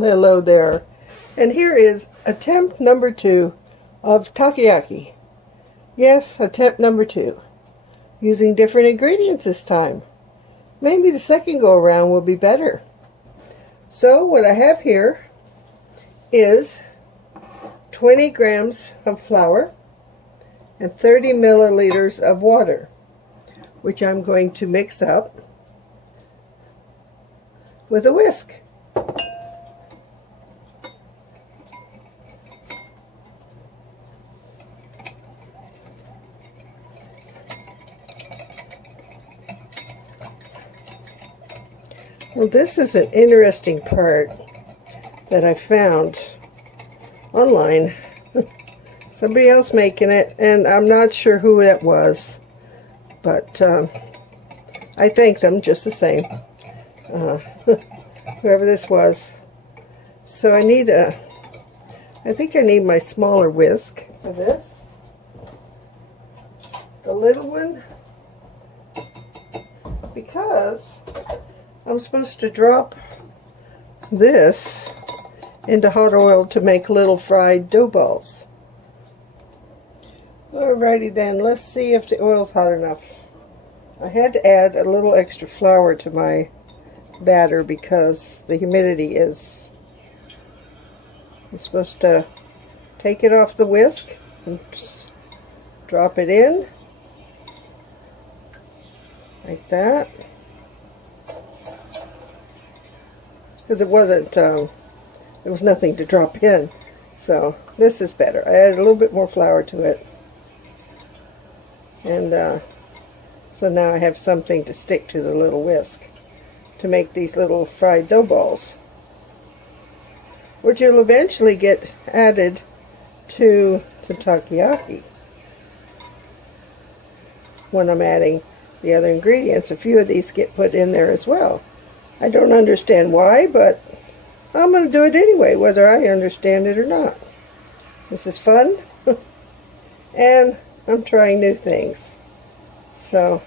Well, hello there. And here is attempt number 2 of takoyaki. Yes, attempt number 2. Using different ingredients this time. Maybe the second go around will be better. So what I have here is 20 grams of flour and 30 milliliters of water, which I'm going to mix up with a whisk. Well, this is an interesting part that I found online. Somebody else making it, and I'm not sure who that was, but I thank them just the same, whoever this was. So I think I need my smaller whisk for this. The little one, because I'm supposed to drop this into hot oil to make little fried dough balls. Alrighty then, let's see if the oil's hot enough. I had to add a little extra flour to my batter because the humidity is... I'm supposed to take it off the whisk and drop it in like that. Because it wasn't, there was nothing to drop in. So this is better. I added a little bit more flour to it. And so now I have something to stick to the little whisk to make these little fried dough balls, which will eventually get added to the takoyaki when I'm adding the other ingredients. A few of these get put in there as well. I don't understand why, but I'm going to do it anyway, whether I understand it or not. This is fun, and I'm trying new things. So,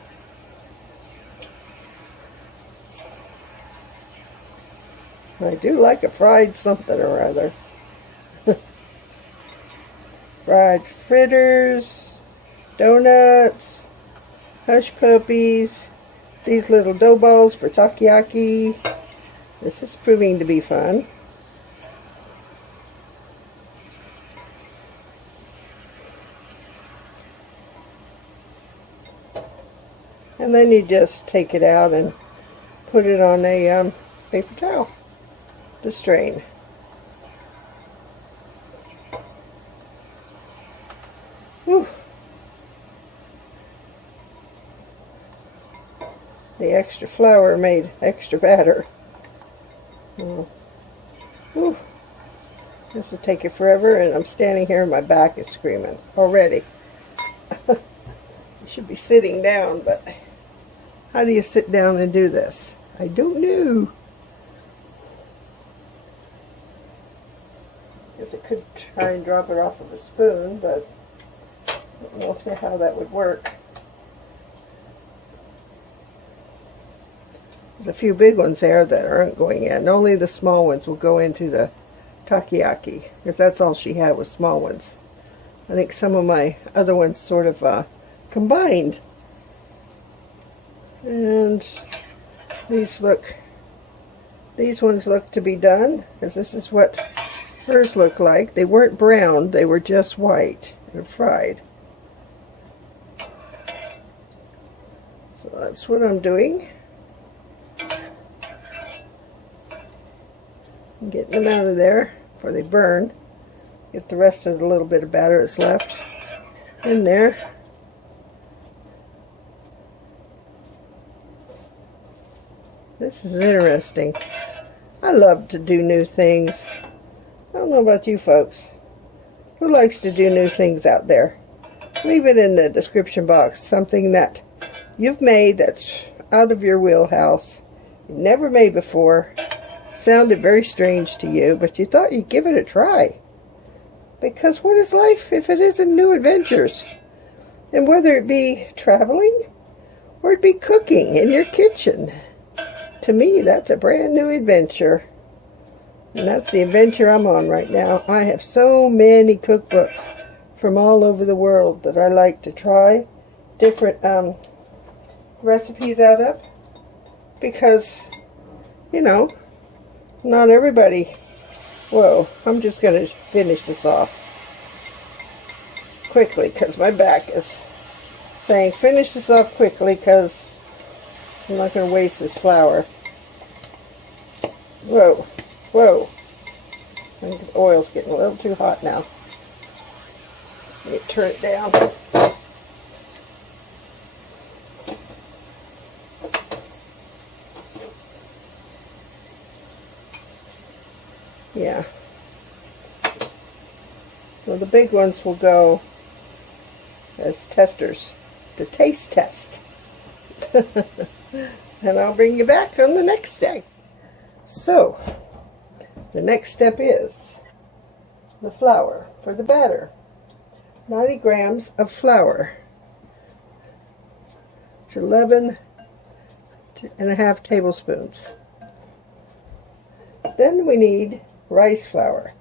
I do like a fried something or other. Fried fritters, donuts, hush puppies, these little dough balls for takoyaki. This is proving to be fun. And then you just take it out and put it on a paper towel to strain. Whew. The extra flour made extra batter. Whew. This will take you forever, and I'm standing here and my back is screaming already. You should be sitting down, but how do you sit down and do this? I don't know. Guess I could try and drop it off of a spoon, but I don't know how that would work. There's a few big ones there that aren't going in. Only the small ones will go into the takoyaki, because that's all she had was small ones. I think some of my other ones sort of combined. And these ones look to be done, because this is what hers look like. They weren't brown, they were just white and fried. So that's what I'm doing. I'm getting them out of there before they burn. Get the rest of the little bit of batter that's left in there. This is interesting. I love to do new things. I don't know about you folks. Who likes to do new things out there? Leave it in the description box. Something that you've made that's out of your wheelhouse. You've never made before. Sounded very strange to you, but you thought you'd give it a try. Because what is life if it isn't new adventures? And whether it be traveling or it be cooking in your kitchen, to me that's a brand new adventure. And that's the adventure I'm on right now. I have so many cookbooks from all over the world that I like to try different recipes out of, because, you know, not everybody. Whoa, I'm just going to finish this off quickly because my back is saying finish this off quickly because I'm not going to waste this flour. Whoa, whoa. I think the oil's getting a little too hot now. Let me turn it down. Yeah. Well, the big ones will go as testers to taste test. And I'll bring you back on the next day. So, the next step is the flour for the batter. 90 grams of flour. It's 11.5 tablespoons. Then we need rice flour.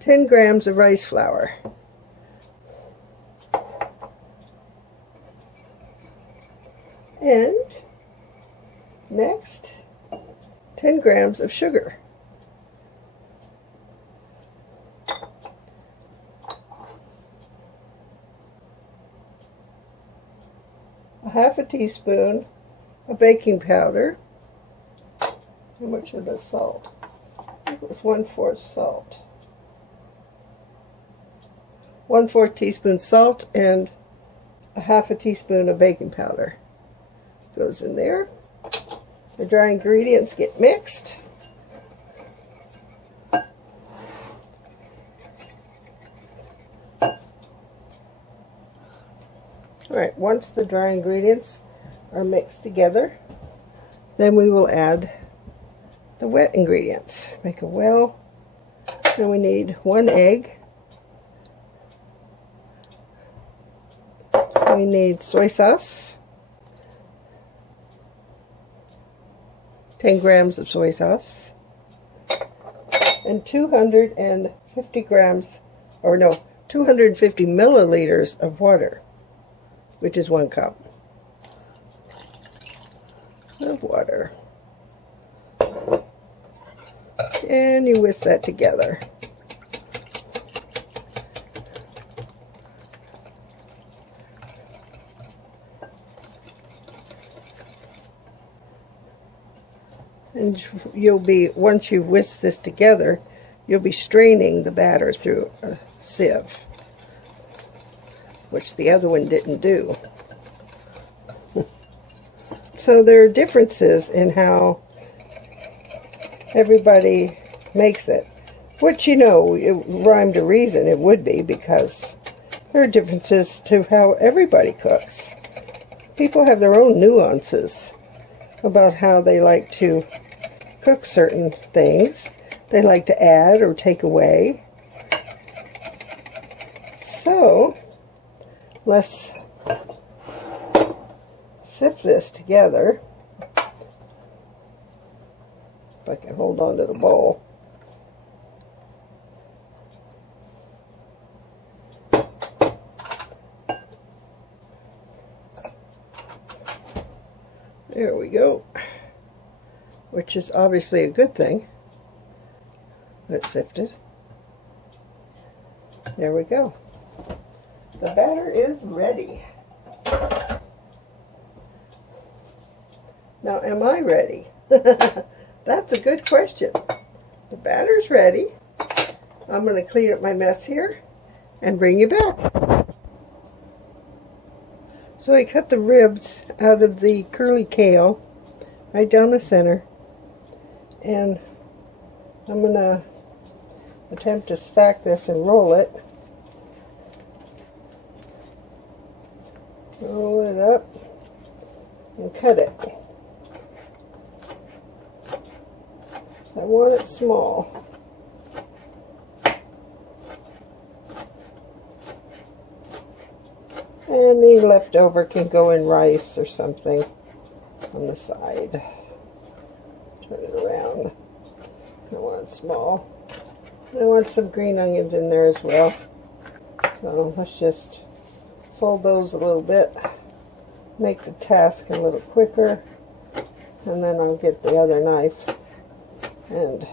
10 grams of rice flour. And next, 10 grams of sugar. A half a teaspoon of baking powder. How much of the salt? I think it was 1/4 salt. 1/4 teaspoon salt and a half a teaspoon of baking powder goes in there. The dry ingredients get mixed. Alright, once the dry ingredients are mixed together, then we will add the wet ingredients. Make a well. Then we need 1 egg. We need soy sauce. 10 grams of soy sauce. And 250 grams, or no, 250 milliliters of water, which is 1 cup of water. And you whisk that together. And you'll be, once you whisk this together, you'll be straining the batter through a sieve, which the other one didn't do. So there are differences in how everybody makes it, which, you know, it rhymed to reason it would be, because there are differences to how everybody cooks. People have their own nuances about how they like to cook certain things. They like to add or take away. So let's sift this together. If I can hold on to the bowl. There we go. Which is obviously a good thing. It's sifted. There we go. The batter is ready. Now, am I ready? That's a good question. The batter's ready. I'm going to clean up my mess here and bring you back. So I cut the ribs out of the curly kale right down the center, and I'm going to attempt to stack this and roll it. Roll it up and cut it. I want it small. And the leftover can go in rice or something on the side. Turn it around. I want it small. I want some green onions in there as well. So let's just fold those a little bit, make the task a little quicker, and then I'll get the other knife and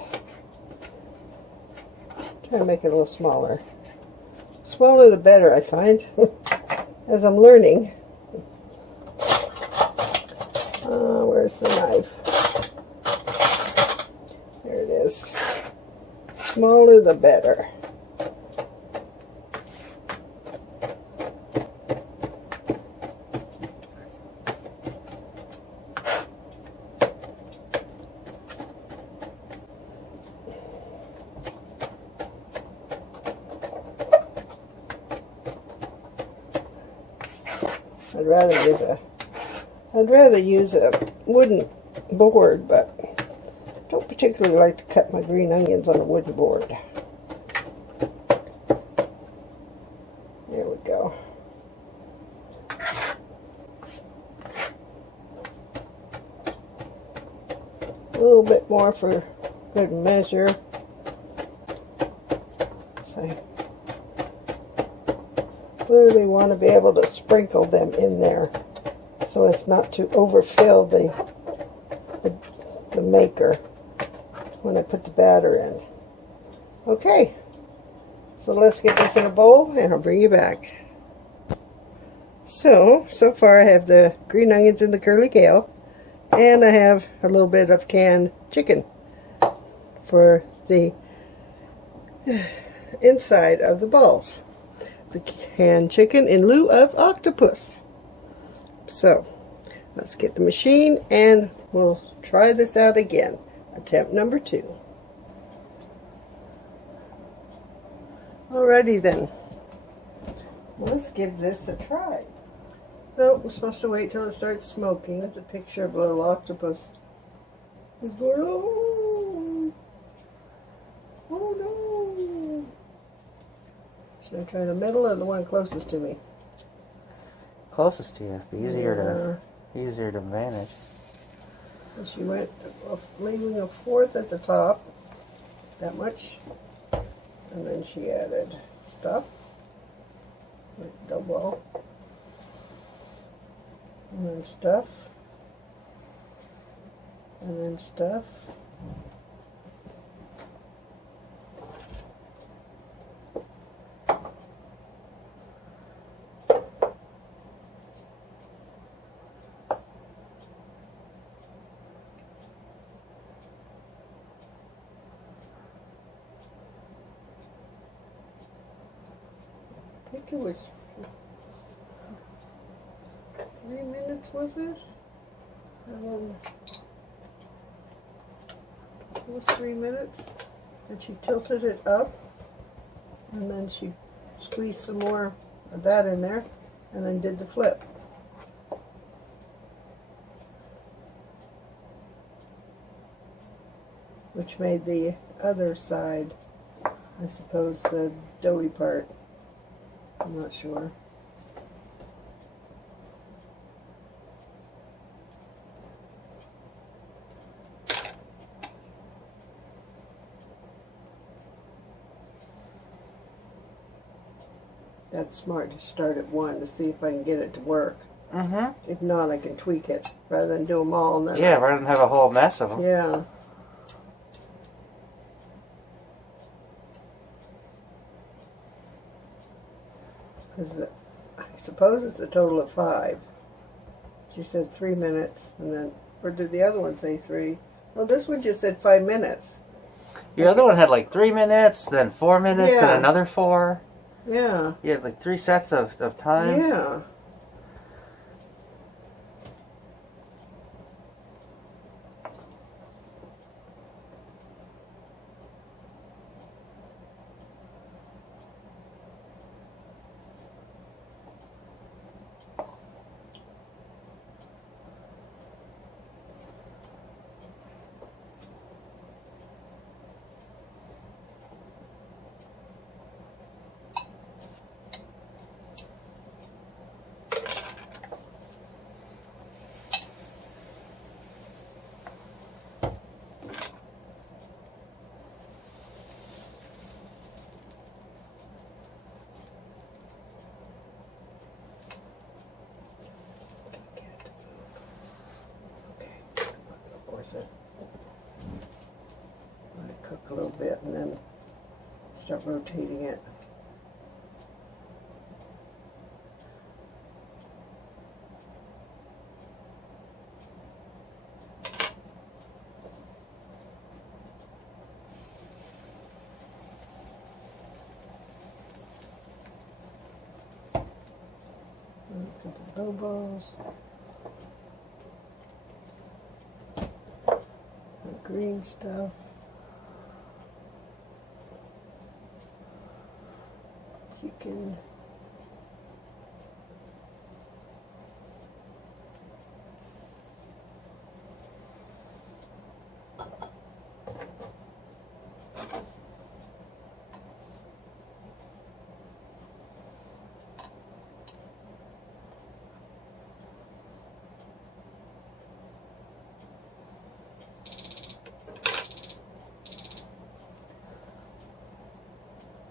try to make it a little smaller. Smaller the better, I find, as I'm learning. Where's the knife? There it is. Smaller the better. I'd rather use a wooden board, but I don't particularly like to cut my green onions on a wooden board. There we go. A little bit more for good measure. So I clearly want to be able to sprinkle them in there so as not to overfill the maker when I put the batter in. Okay, so let's get this in a bowl and I'll bring you back. So far I have the green onions in the curly kale, and I have a little bit of canned chicken for the inside of the balls. The canned chicken in lieu of octopus. So let's get the machine and we'll try this out again. Attempt number 2. Alrighty then. Let's give this a try. So we're supposed to wait till it starts smoking. That's a picture of a little octopus. It's going, oh, oh no. Should I try the middle or the one closest to me? Closest to you. Easier to manage. So she went leaving a fourth at the top, that much, and then she added stuff, like double, and then stuff, and then stuff. I think it was 3 minutes, was it? It was 3 minutes, and she tilted it up, and then she squeezed some more of that in there, and then did the flip. Which made the other side, I suppose, the doughy part. I'm not sure. That's smart to start at 1 to see if I can get it to work. Mm-hmm. If not, I can tweak it rather than do them all. And then yeah, rather than have a whole mess of them. Yeah. Because I suppose it's a total of 5. She said 3 minutes, and then, or did the other one say 3? Well, this one just said 5 minutes. Your other one had like 3 minutes, then 4 minutes, Yeah. and another 4. Yeah. You had like 3 sets of times. Yeah. cook a little bit and then start rotating it. A couple dough balls. The green stuff. Chicken.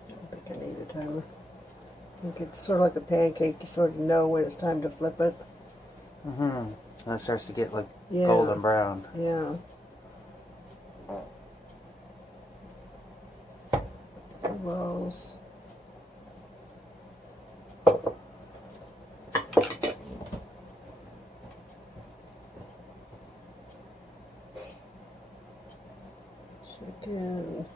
I think I need a timer. I think it's sort of like a pancake. You sort of know when it's time to flip it. And it starts to get like Yeah. golden brown. Yeah. Balls. Chicken.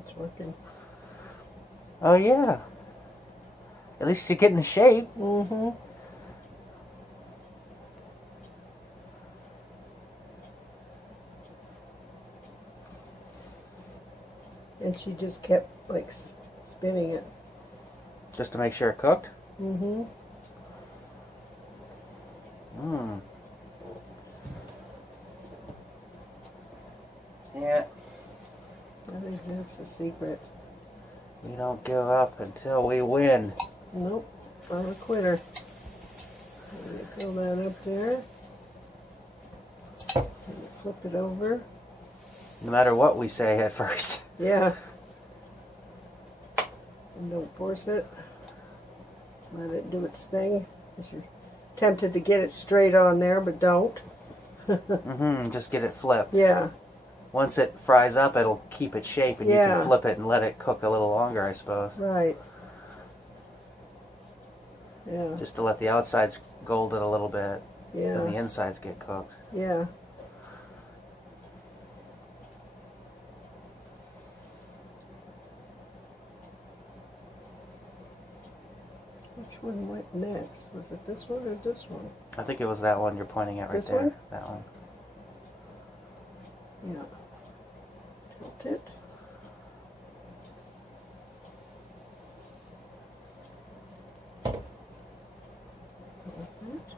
It's working. Oh yeah. At least you're getting the shape. Mm-hmm. And she just kept like spinning it. Just to make sure it cooked. Mm-hmm. Yeah. I think that's the secret. We don't give up until we win. Nope, I'm a quitter. Let me throw that up there. Flip it over. No matter what we say at first. Yeah. And don't force it. Let it do its thing. If you're tempted to get it straight on there, but don't. Just get it flipped. Yeah. Once it fries up, it'll keep its shape, and you Yeah. can flip it and let it cook a little longer, I suppose. Right. Yeah. Just to let the outsides golden a little bit, and the Yeah. insides get cooked. Yeah. Which one went next? Was it this one or this one? I think it was that one you're pointing at right This there. one? That one. Yeah. Tilt it. Like that.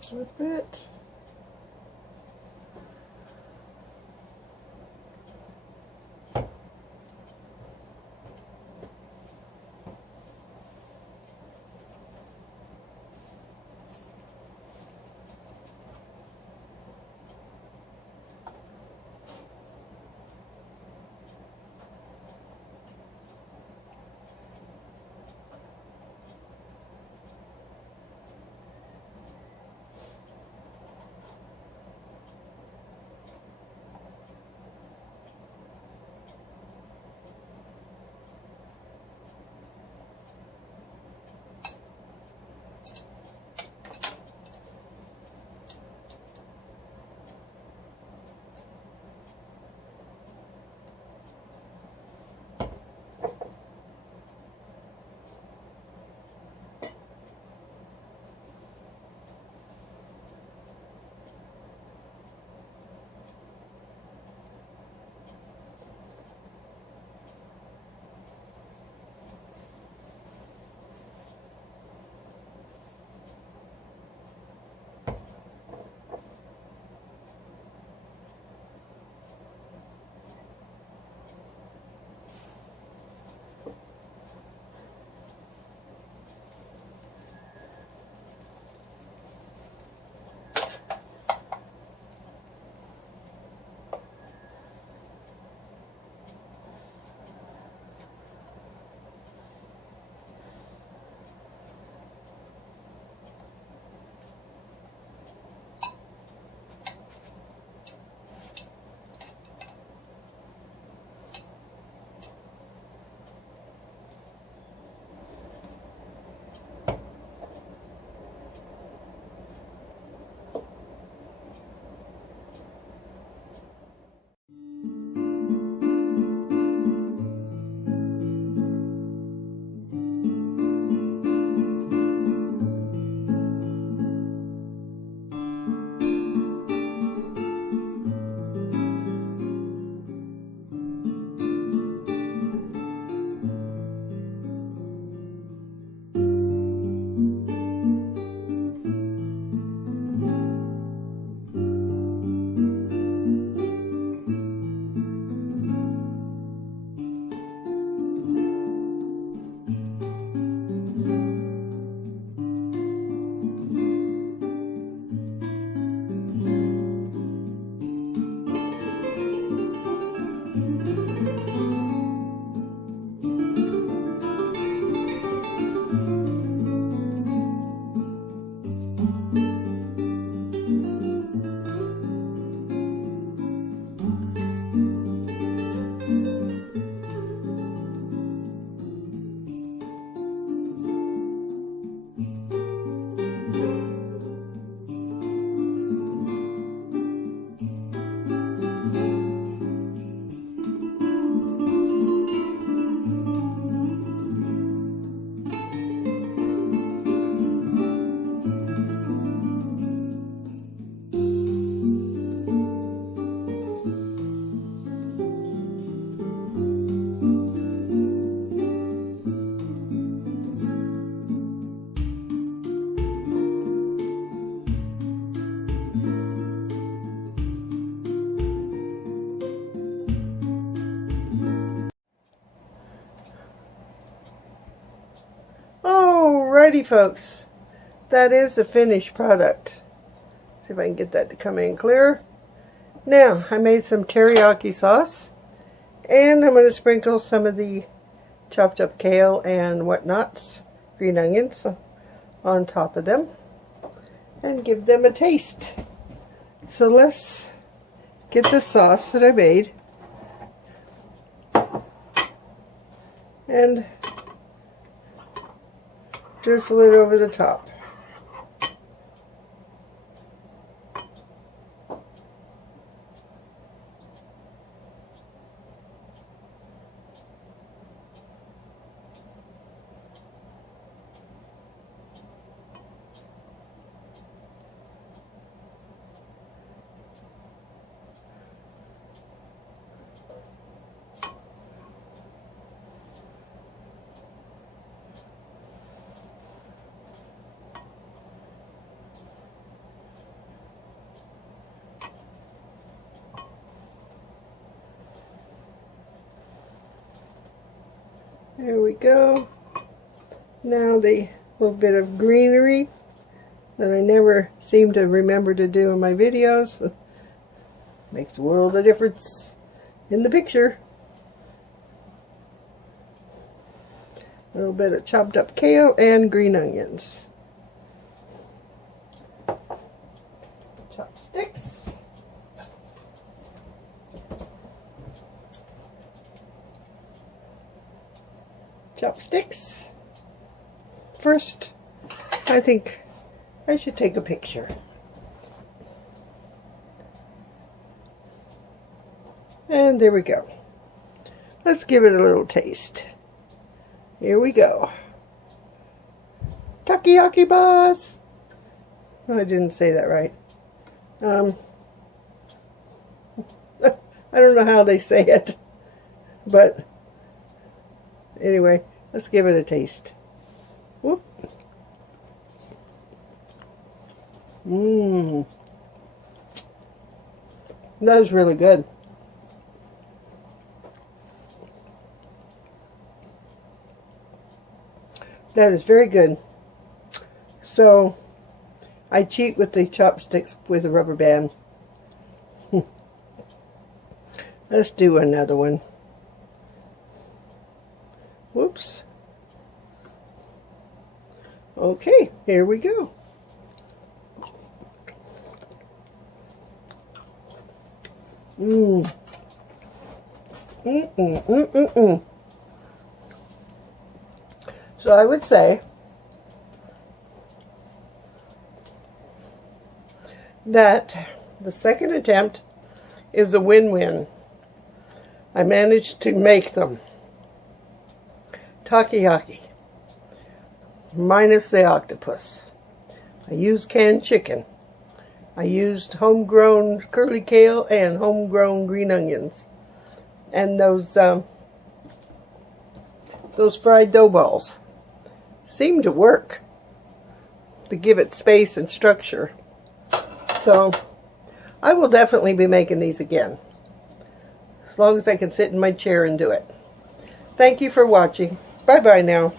Flip it. Alrighty, folks. That is the finished product. See if I can get that to come in clear. Now, I made some teriyaki sauce. And I'm going to sprinkle some of the chopped up kale and whatnots, green onions, on top of them. And give them a taste. So let's get the sauce that I made. And drizzle it over the top. There we go. Now the little bit of greenery that I never seem to remember to do in my videos. Makes a world of difference in the picture. A little bit of chopped up kale and green onions. Chopsticks. Chopsticks. First, I think I should take a picture. And there we go. Let's give it a little taste. Here we go. Takoyaki boss! Oh, I didn't say that right. I don't know how they say it, but anyway, let's give it a taste. Whoop. Mmm. That was really good. That is very good. So, I cheat with the chopsticks with a rubber band. Let's do another one. Whoops. Okay, here we go. Mmm. So I would say that the second attempt is a win-win. I managed to make them. Takoyaki, minus the octopus. I used canned chicken. I used homegrown curly kale and homegrown green onions. And those fried dough balls seem to work to give it space and structure. So I will definitely be making these again, as long as I can sit in my chair and do it. Thank you for watching. Bye-bye now.